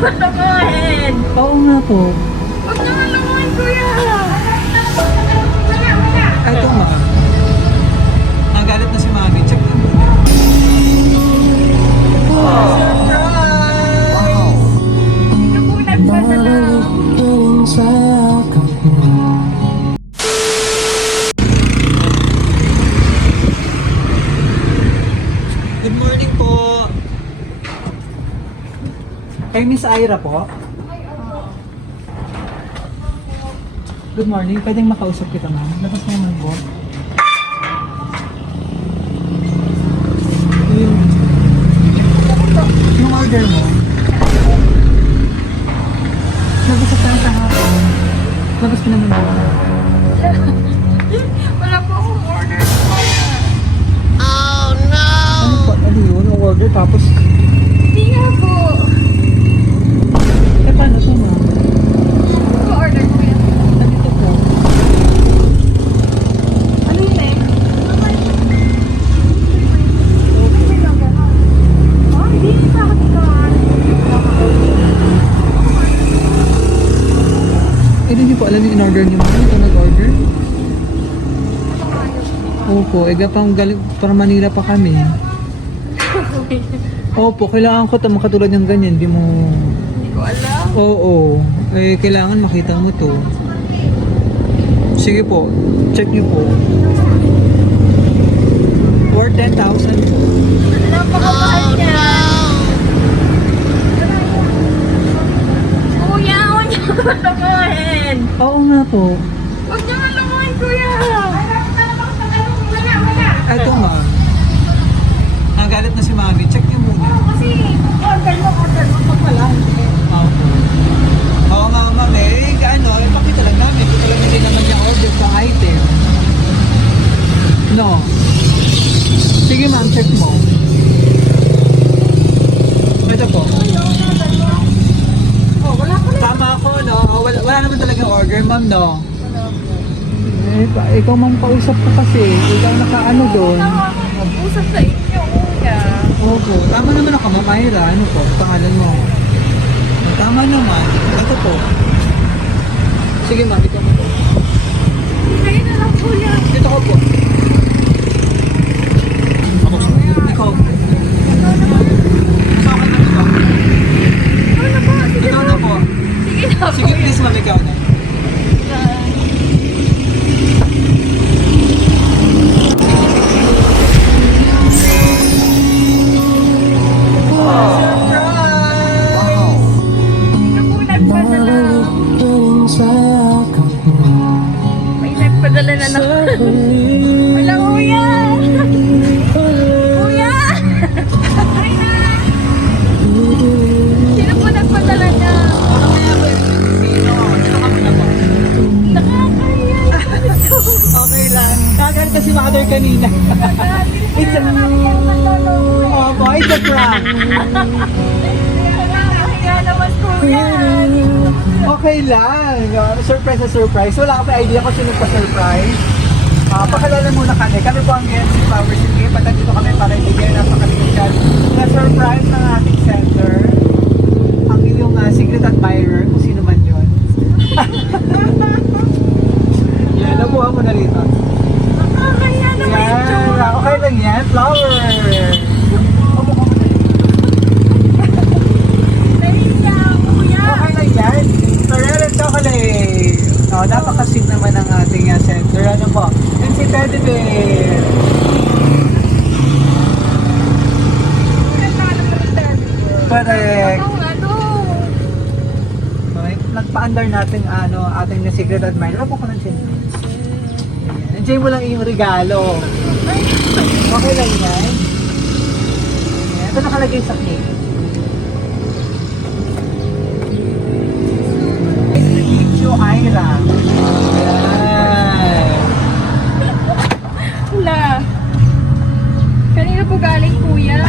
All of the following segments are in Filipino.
Lokohin! Oo nga po. Huwag naman lokohin, kuya! Ito ma'am. Nagalit na si Mami. Check mo muna. Ito po nagpadala. Good morning po. Kay Miss Ira po. Good morning. Pwedeng makausap kita ma'am. Labas na naman po. Yung order mo. Labas ka sa hapon. Labas ka naman po. Wala po akong order. Ano po? Ano yun? Ang order tapos... Hindi nga po. Eh paano to ma'am? Ano po order ko yan? Nandito po. Ano yun eh? Hindi sa akin ito. Eh hindi po alam yung in-order niyo ma'am. Ito nag-order. Opo. Eh gapang galing para Manila pa kami. Opo. Kailangan ko tamang katulad ng ganyan. Hindi mo... Hindi ko alam. Oo. Eh kailangan makita mo to. Sige po. Check niyo po. For 10,000 po. Napakamahal niya. Kuya, huwag niyo lokohin. Oo nga po. Huwag niyo lokohin, kuya. Eto ma'am. Nagalit na si Mami. Check niyo muna. Kasi order mo pag wala. Opo. Oo nga ma'am eh. Ano, ipakita lang namin. Ito lang hindi naman niya order sa item. No. Sige ma'am, check mo. Ito po. Oh, wala ko na. Tama ako, no? Wala naman talaga order, ma'am, no? Eh, ikaw man pausap ko kasi. Ikaw nakaano doon. Nakakapag-usap sa inyo, kuya. Opo. Tama naman ako, Ma'am Ira. Ano po? Pangalan mo? Tama naman. Ito po. Sige, ma'am. Ikaw mo po. Kayo na lang, kuya. Dito ko po. Ako po. Ikaw po. Sa akin na ito. Ano na po? Sige Ikaw na. na po. Sige na, Sige, kuya. please, ma'am. Ikaw na. Ito po nagpadala. May nagpadala na naman. Wala, kuya. Kuya! Ay na! Sino po nagpadala niya? Nakakaya. Okay lang. Kagalit kasi mother kanina. It's a... Opo, it's a prank. Nakakaya naman, kuya. Okay lang. Surprise na surprise. Wala ka pa idea kung sino pa-surprise. Pakilala muna kami. Kami po ang GNC Flowers and Gift. At dito kami para ibigay ng napaka-special na surprise ng ating center. Ang iyong secret admirer, kung sino man yun. Yan, nabuha mo na rito. Nakakaya naman ito. Yan, okay lang yan. Flower. Opo ka muna rito. Nahiya, kuya. Okay lang yan. Ferrero chocolate. Oh, napaka-sweet naman ang ating center. Ano po? And si Teddy Bear. Correct. Ano? Okay. Nagpa-under natin ating na secret admirer. Opo ko ng chin. Enjoy mo lang yung regalo. Okay lang yan. Ayan. Ito nakalagay sa cake. Thank you, Ira. Ayan. Wala. Kanina po galing, kuya.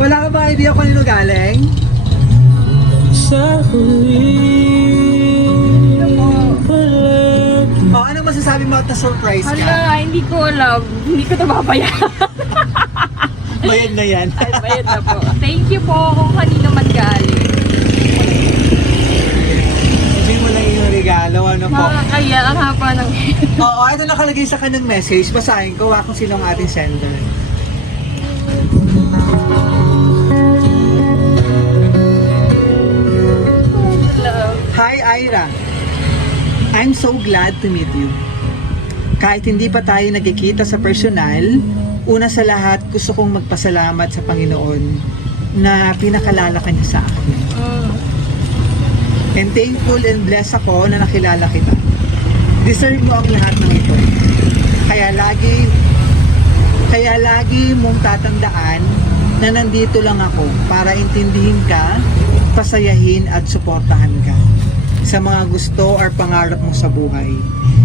Wala ka ba idea kung ano galing? Sa Oh, ano masasabi mo at na-surprise ka? Hala, hindi ko alam. Hindi ko ito babayaran. Bayad na yan. Ay, bayad na po. Thank you po kung kanino man galing. Hindi mo lang yung regalo, ano po? Makakaya ang haba ng Oo, ito nakalagay sa kanyang message. Basahin ko kung sino ang ating sender. love. Hi, Ira. I'm so glad to meet you. Kahit hindi pa tayo nagkikita sa personal, una sa lahat gusto kong magpasalamat sa Panginoon na pinakalala ka niya sa akin. And thankful and blessed ako na nakilala kita. Deserve mo ang lahat ng ito. Kaya lagi mong tatandaan na nandito lang ako para intindihin ka, pasayahin at suportahan ka sa mga gusto or pangarap mo sa buhay.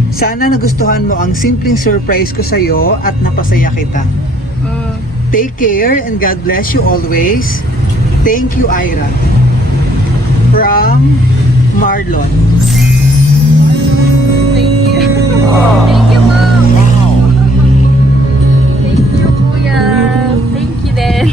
Sana nagustuhan mo ang simpleng surprise ko sa iyo at napasaya kita. Take care and God bless you always. Thank you, Ira. From Marlon. Thank you. Thank you, ma'am. Thank you, kuya. Thank you din.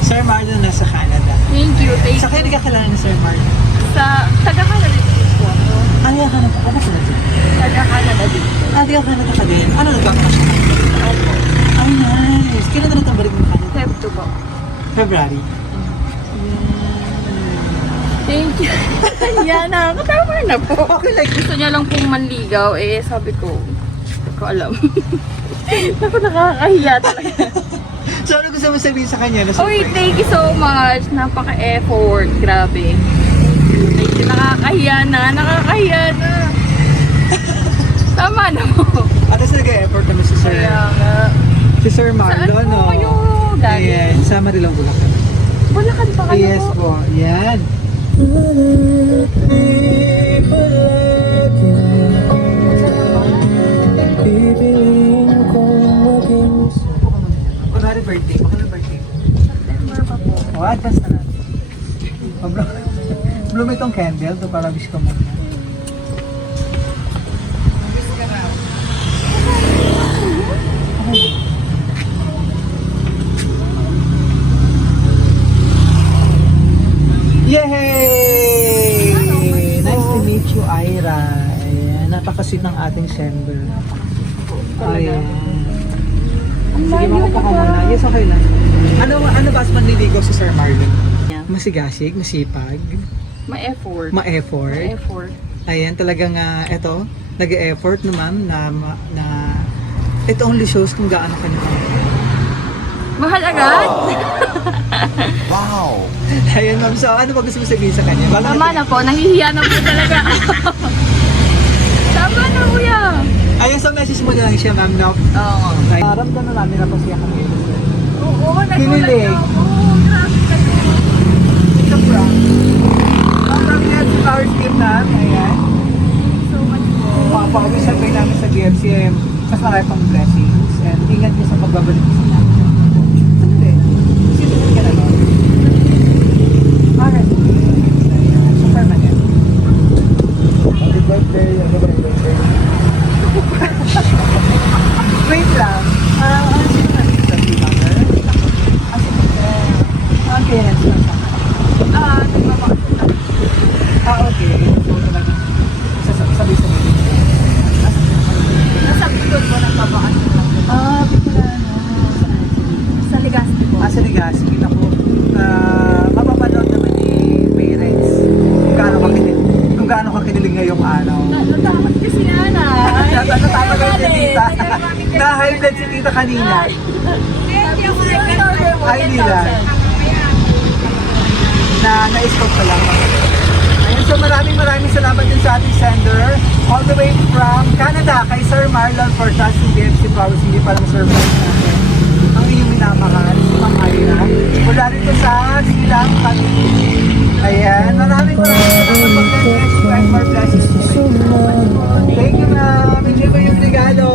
Sir Marlon nasa Canada. Thank you. Thank Sa kayo nagkakilala ni Sir Marlon? Sa taga-Canada din po ako. Ano yung Canada? Ano sila dyan? Taga-Canada din. Taga-Canada ka din? Ano nagkakasya? Opo. Ay, nice. Kailan na natambalik ng Canada? Feb 2 po. February. Thank you. Yana, katama na po. Okay, like, Gusto niya lang pong manligaw, eh sabi ko, hindi ko alam. Ako nakakahiya talaga. so ano gusto mo sabihin sa kanya na Uy, surprise? thank you so much. Napaka-effort. Grabe. Thank you. Nakakahiya na. Nakakahiya na. Tama na po. At least nag-e-effort naman si Sir. Kaya nga. Si Sir Marlon, Saan po no? kayo galing? Ayan, sa Marilong Bulacan. Bulacan pa kayo Yes po. po, yan. Kunwari birthday, baka birthday. September pa po. O, advance na natin. Bloom itong candle, to para wish ko muna. Wish ka na. Yay! Nice to meet you, Ira. Ayan, napakasit ng ating sender. Ayan. Sige, makupa ka muna. Yes, okay lang. Ano ba manliligaw si Sir Marlon? Masigasig, masipag, May effort. ma-effort. May effort. Ayan, talagang eto, nag-e-effort no ma'am na it only shows kung gaano ka niya. Mahal agad? Wow! Ayan ma'am, so ano ba gusto mo sabihin sa kanya? Bago Tama na po. Nahihiya na po talaga. Tama na, kuya. Ayun, so message mo na lang siya ma'am, no? Oo. Ramdam na namin na pasiya kami. Oo, Kinilig. nagulat ako. Grabe kayo. It's a prank. Kami na si Power Team na, ayan. So much po. Papawis-sabay namin sa BFCM. Mas marami pang blessings. And ingat niyo sa pagbabalik sa namin. Sandali. Sino ka na nun? Alright. Ayan. So permanent. Happy birthday! Happy birthday! Wait lang. Ano sino na dito? Si Mother? Okay, next lang siya. Nagbabakasyon na. Okay. So talagang sabay-sabay. Nasa Bicol po nagbabakasyon na. Bicolano. Sa Legazpi po. Sa Legazpi, ako, mapapanood naman ni parents kung gaano ka kinilig ngayong araw. Natakot kasi yan Natatawa na si tita. Na-high blood si tita kanina. Ay, hindi lang. Na-stop pa lang. Ayun, so maraming salamat din sa ating sender. All the way from Canada, kay Sir Marlon for trusting BFC Flowers. Hindi pa lang surprise natin. Ang iyong minamahal, si Ma'am Ira. Mula rito sa Silang Kanina. Ayan, maraming salamat. Mag-bless you and more blessings. Thank you, ma'am. Enjoy mo yung regalo.